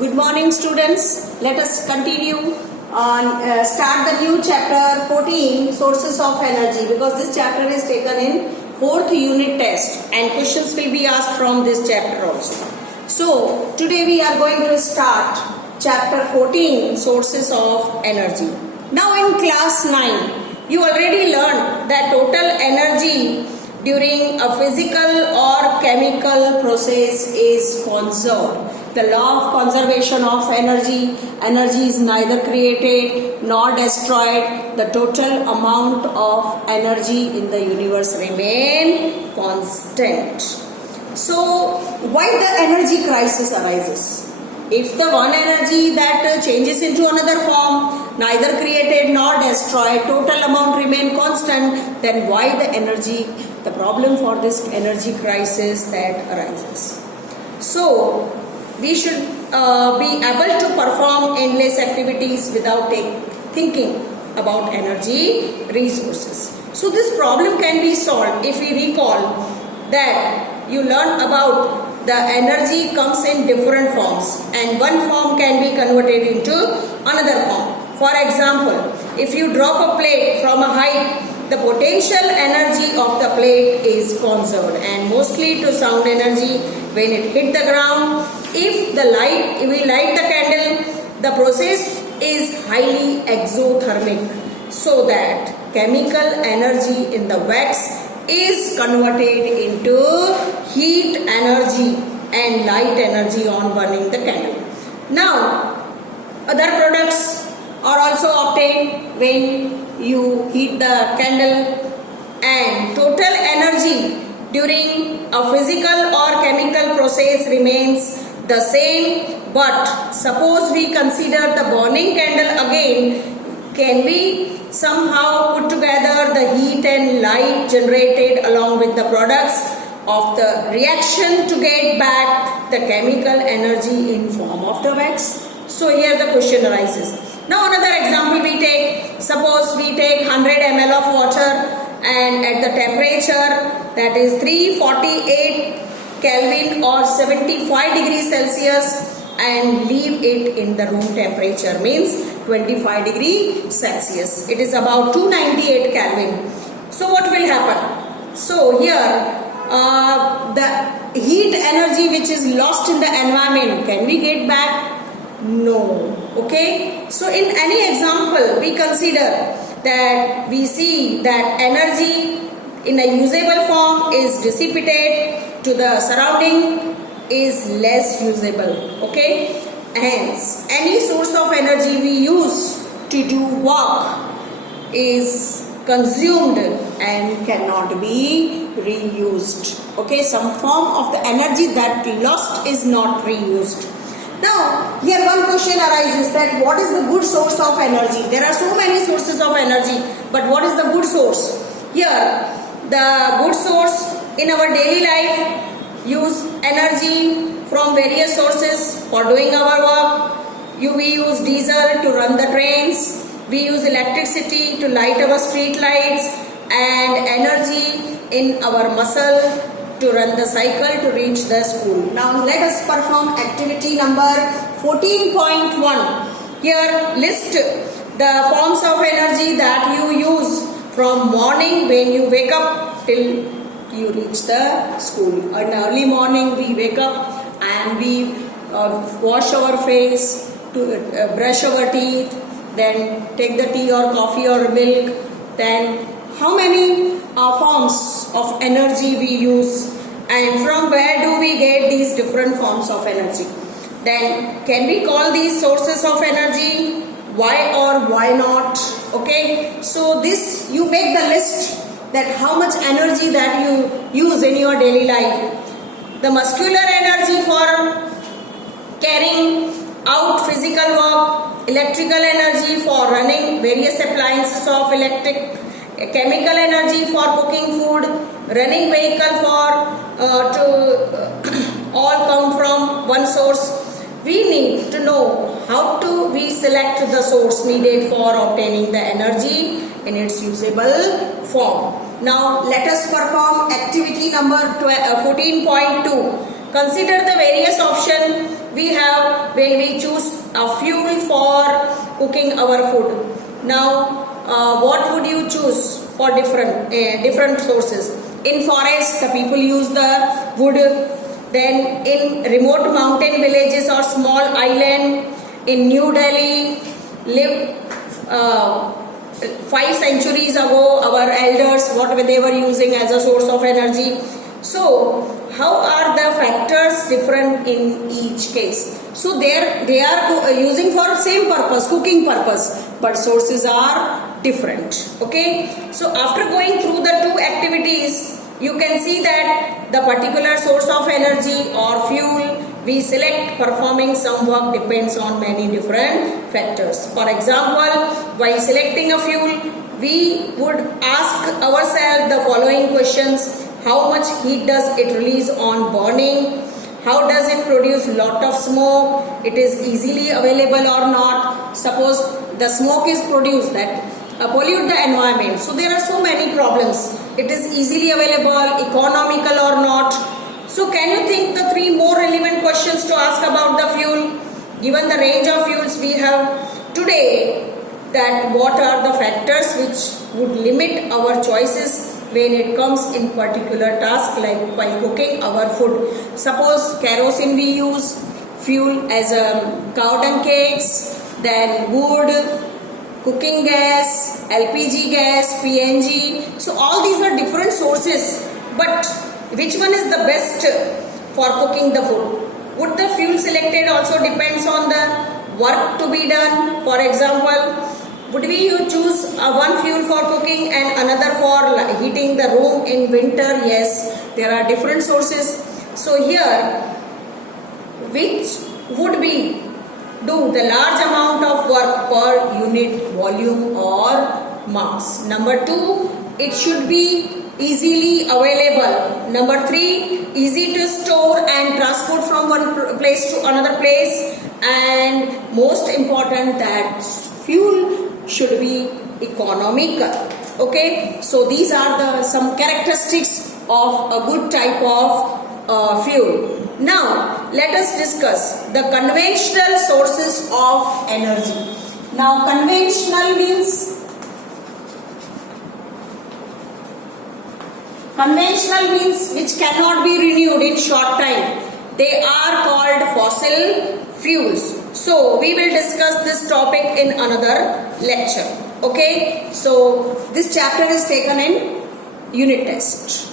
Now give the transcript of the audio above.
Good morning, students. Let us continue on start the new chapter 14, sources of energy, because this chapter is taken in 4th unit test and questions will be asked from this chapter also. So today we are going to start chapter 14, sources of energy. Now in class 9 you already learned that total energy during a physical or chemical process is conserved. The law of conservation of energy is neither created nor destroyed. The total amount of energy in the universe remain constant. So why the energy crisis arises? If the one energy that changes into another form, neither created nor destroyed, total amount remain constant, then why the problem for this energy crisis that arises? So we should be able to perform endless activities without thinking about energy resources. So this problem can be solved if we recall that you learned about the energy comes in different forms and one form can be converted into another form. For example, if you drop a plate from a height, the potential energy of the plate is conserved and mostly to sound energy when it hit the ground. If we light the candle, the process is highly exothermic, so that chemical energy in the wax is converted into heat energy and light energy on burning the candle. Now, other products are also obtained when you heat the candle, and total energy during a physical or chemical process remains the same. But suppose we consider the burning candle again, can we somehow put together the heat and light generated along with the products of the reaction to get back the chemical energy in form of the wax? So here the question arises. Now another example we take. Suppose we take 100 ml of water and at the temperature that is 348 Kelvin or 75 degrees Celsius and leave it in the room temperature, means 25 degrees Celsius. It is about 298 Kelvin. So what will happen? So here the heat energy which is lost in the environment, can we get back? No. Okay. So in any example we consider that we see that energy in a usable form is dissipated to the surrounding is less usable. Okay. Hence any source of energy we use to do work is consumed and cannot be reused. Okay. Some form of the energy that lost is not reused. Now, here one question arises that what is the good source of energy? There are so many sources of energy, but what is the good source? Here, the good source in our daily life use energy from various sources for doing our work. We use diesel to run the trains. We use electricity to light our street lights, and energy in our muscle to run the cycle to reach the school. Now let us perform activity number 14.1. Here list the forms of energy that you use from morning when you wake up till you reach the school. In early morning we wake up and we wash our face, to brush our teeth, then take the tea or coffee or milk. Then how many forms of energy we use and from where do we get these different forms of energy? Then can we call these sources of energy? Why or why not? Okay, so this you make the list that how much energy that you use in your daily life. The muscular energy for carrying out physical work, electrical energy for running various appliances of electric, chemical energy for cooking food, running vehicle for all come from one source. We need to know how to we select the source needed for obtaining the energy in its usable form. Now let us perform activity number 14.2. Consider the various options we have when we choose a fuel for cooking our food. Now, what would you choose for different sources? In forest, the people use the wood. Then in remote mountain villages or small island in New Delhi lived 5 centuries ago, our elders, what they were using as a source of energy. So how are the factors different in each case? So they are using for same purpose, cooking purpose, but sources are different. Okay, so after going through the 2 activities, you can see that the particular source of energy or fuel we select performing some work depends on many different factors. For example, while selecting a fuel, we would ask ourselves the following questions. How much heat does it release on burning? How does it produce lot of smoke? It is easily available or not? Suppose the smoke is produced that pollute the environment. So there are so many problems. It is easily available, economical or not. So can you think the 3 more relevant questions to ask about the fuel? Given the range of fuels we have today, that what are the factors which would limit our choices when it comes in particular task like while cooking our food? Suppose kerosene we use, fuel as cow dung cakes, then wood, cooking gas, LPG gas, PNG. So all these are different sources, but which one is the best for cooking the food? Would the fuel selected also depends on the work to be done? For example, would we choose one fuel for cooking and another for heating the room in winter? Yes, there are different sources. So here, which would be do the large amount of work per unit volume or mass? Number 2, it should be easily available. Number 3, easy to store and transport from one place to another place. And most important, that fuel should be economical. Okay, so these are the some characteristics of a good type of fuel. Now let us discuss the conventional sources of energy. Now conventional means which cannot be renewed in short time. They are called fossil fuels. So we will discuss this topic in another lecture. Okay, so this chapter is taken in unit test.